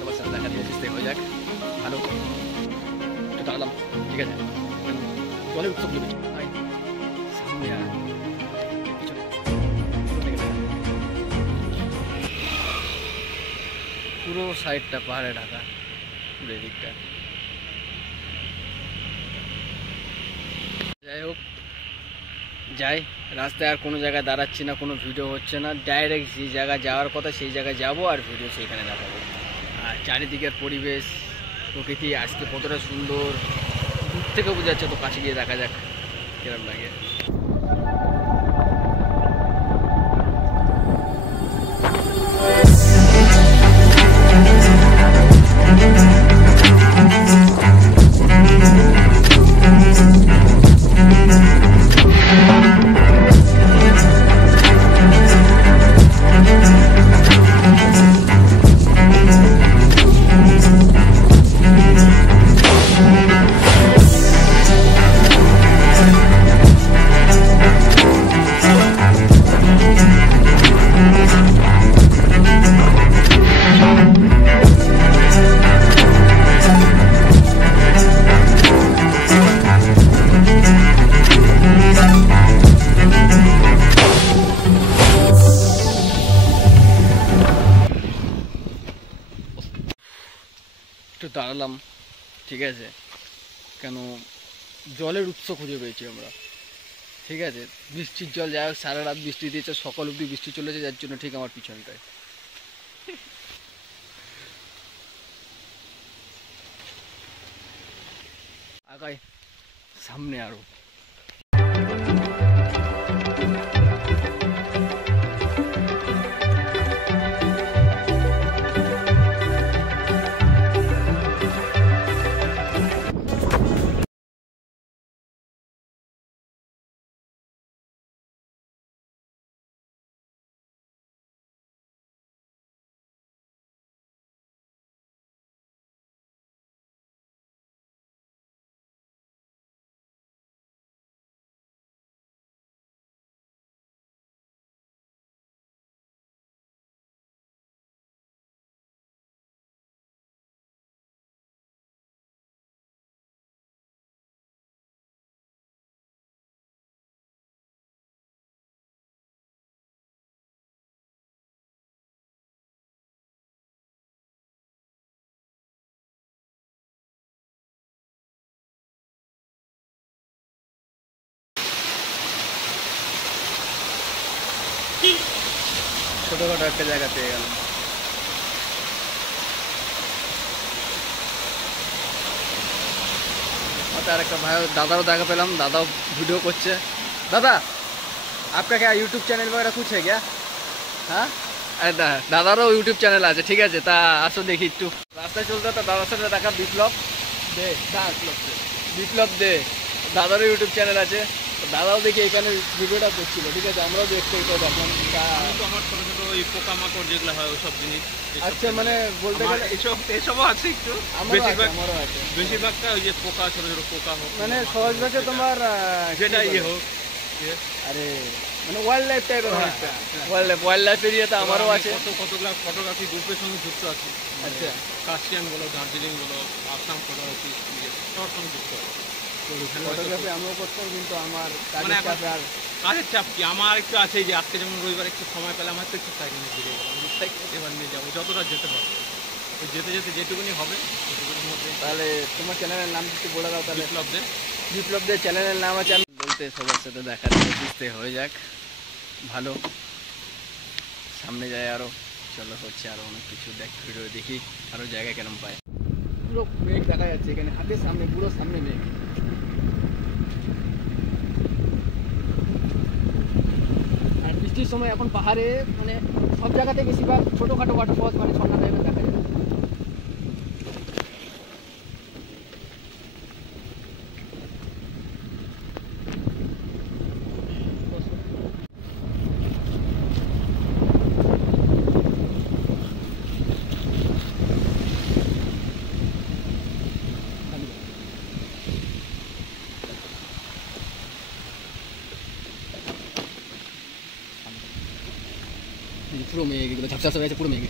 তোমার সাথে দেখা দিয়ে চেষ্টা হয়ে যাক ভালো একটু দাঁড়ালাম ঠিক আছে জলের উৎসব নেমেছে সামনে আর পিছনে পুরো সাইডটা পাহাড়ে ঢাকা পুরো দিকটা যাই হোক যাই রাস্তায় আর কোনো জায়গায় দাঁড়াচ্ছি না কোনো ভিডিও হচ্ছে না ডাইরেক্ট যে জায়গায় যাওয়ার কথা সেই জায়গায় যাবো আর ভিডিও সেইখানে দেখাবো আর চারিদিকের পরিবেশ প্রকৃতি আজকে কতটা সুন্দর দূর থেকে বোঝা যাচ্ছে তো কাছে গিয়ে দেখা যাক কিরম লাগে একটু দাঁড়ালাম ঠিক আছে কেন জলের উৎস খুঁজে পেয়েছি আমরা ঠিক আছে বৃষ্টির জল যাই হোক সারা রাত বৃষ্টি দিয়েছে সকাল অবধি বৃষ্টি চলেছে যার জন্য ঠিক আমার পিছনটায় আগায় সামনে আরো ছোটখাটো একটা জায়গা পেয়ে গেলাম আর একটা ভাই दादाও দেখা পেলাম दादाও ভিডিও করছে दादा आपका क्या यूट्यूब चैनल वगैरह कुछ है क्या हाँ अरे दादाরও यूट्यूब चैनल আছে ঠিক আছে তা আসো দেখি একটু রাস্তায় চলতে তো দাদার সাথে দেখা বিপ্লব দে দাদারও यूट्यूब चैनल আছে দাদাও দেখি এখানে ভিডিওটা করছিল ঠিক আছে আমরাও দেখতে এটা দেখলাম তো আমার ছোট ছোট ওই পোকামাকড় যেগুলো হয় ওসব জিনিস আচ্ছা মানে বলতে গেলে এসবও আছে একটু আমারও আছে বেশিরভাগটা ওই যে পোকা ছোট ছোট পোকা হোক মানে সহজ ভাষা তোমার যেটা ইয়ে হোক আরে মানে ওয়াইল্ড লাইফ টাইপের অনেকটা ওয়াইল্ড লাইফ এরিয়াতে আমারও আছে কতগুলো ফটোগ্রাফি গ্রুপের সঙ্গে যুক্ত আছে আচ্ছা কাশিয়ান বলো দার্জিলিং বলো আসাম ফটোগ্রাফি সবার সঙ্গে যুক্ত আছে ফটোগ্রাফি আমিও করতাম কিন্তু আমার কাজের চাপ কি আমার একটু আছে যে আজকে যেমন রবিবার একটু সময় পেলে আমার তো একটু সাইকেল ঘুরে গেলাম এবার নিয়ে যাবো যতটা যেতে পারবো যেতে যেতে যেটুকুনি হবে সেটুকুনির মধ্যে তাহলে তোমার চ্যানেলের নাম একটু বলে দাও তাহলে বিপ্লব দে চ্যানেলের নাম আছে আমি বলতে সবার সাথে দেখা বুঝতে হয়ে যাক ভালো সামনে যায় আরও চলো হচ্ছে আরও অনেক কিছু ভিডিও দেখি আরও জায়গা কেরম পায় পুরো মেঘ দেখা যাচ্ছে এখানে হাতের সামনে পুরো সামনে মেঘ আর বৃষ্টির সময় এখন পাহাড়ে মানে সব জায়গাতে বেশিরভাগ ছোটোখাটো ওয়াটারফলস মানে ঝর্ণা টাইপের দেখা যায় পুরো মেঘ এগুলো ঝাপসা হয়ে আছে পুরো মেঘ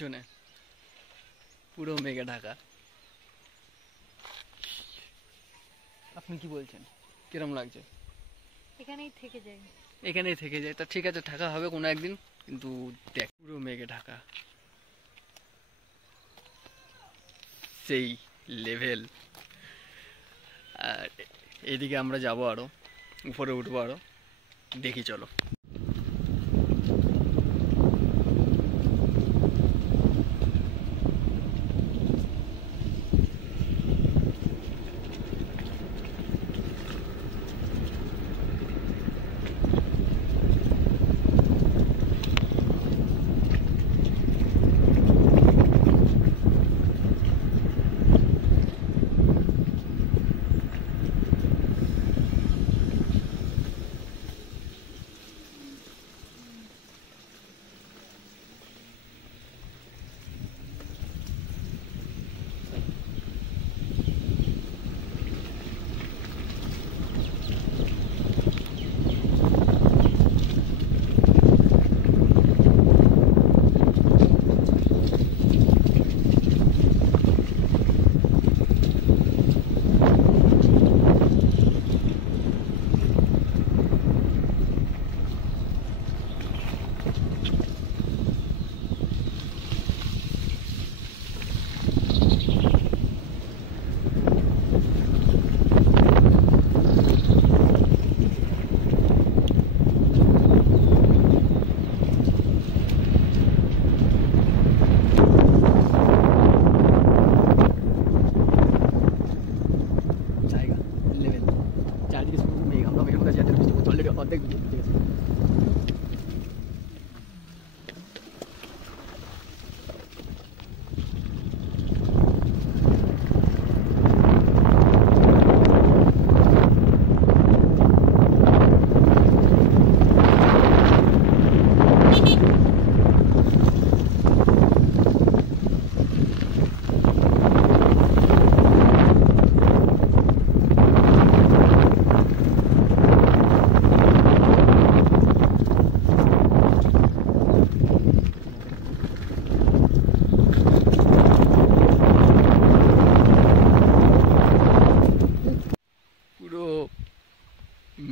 পিছনে পুরো মেঘে ঢাকা। আপনি কি বলছেন, কিরম লাগছে? এখানেই থেকে যাই। এখানেই থেকে যায়, তা ঠিক আছে থাকা হবে কোনো একদিন, কিন্তু দেখ পুরো মেঘে ঢাকা, সেই লেভেল। আর এদিকে আমরা যাবো, আরো উপরে উঠবো, আরো দেখি চলো। অর্ধেক ভিডিও ঠিক আছে।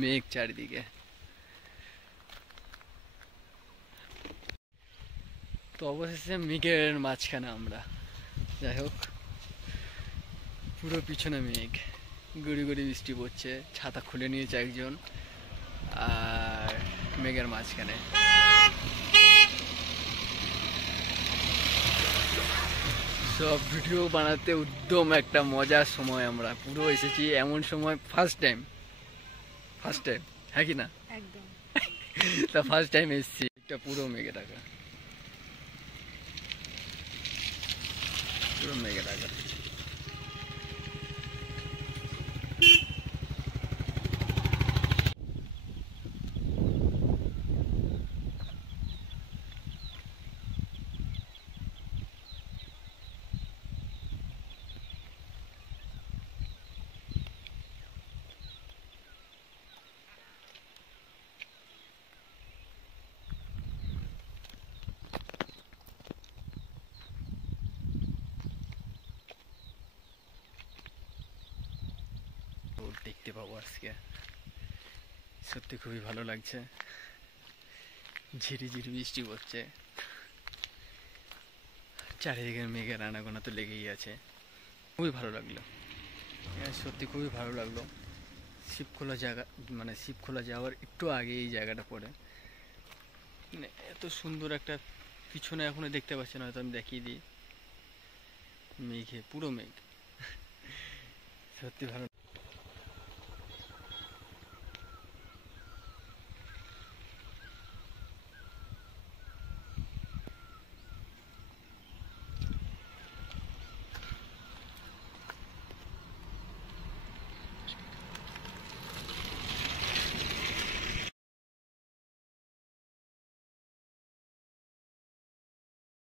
মেঘ চারিদিকে। তো অবশেষে মেঘের মাঝখানে আমরা, যাই হোক পুরো পিছনে মেঘ, গুড়ি গুড়ি বৃষ্টি পড়ছে, ছাতা খুলে নিয়েছে একজন, আর মেঘের মাঝখানে সব ভিডিও বানাতে উদ্যম, একটা মজার সময় আমরা পুরো এসেছি এমন সময়, ফার্স্ট টাইম হ্যাঁ কি না? একদম। তা ফার্স্ট টাইম এসেছি, এটা পুরো মেঘে ঢাকা, পুরো মেঘে ঢাকা। দেখতে পাবো আজকে, সত্যি খুবই ভালো লাগছে, ঝিরি ঝিরি বৃষ্টি পড়ছে, চারিদিকে মেঘের আনাগোনা তো লেগেই আছে, খুবই ভালো লাগলো, সত্যি খুবই ভালো লাগলো। শিবখোলা জায়গা, মানে শিবখোলা যাওয়ার একটু আগে এই জায়গাটা পড়ে, মানে এত সুন্দর একটা, পিছনে এখনো দেখতে পাচ্ছেন হয়তো, আমি দেখিয়ে দিই, মেঘে পুরো মেঘ, সত্যি ভালো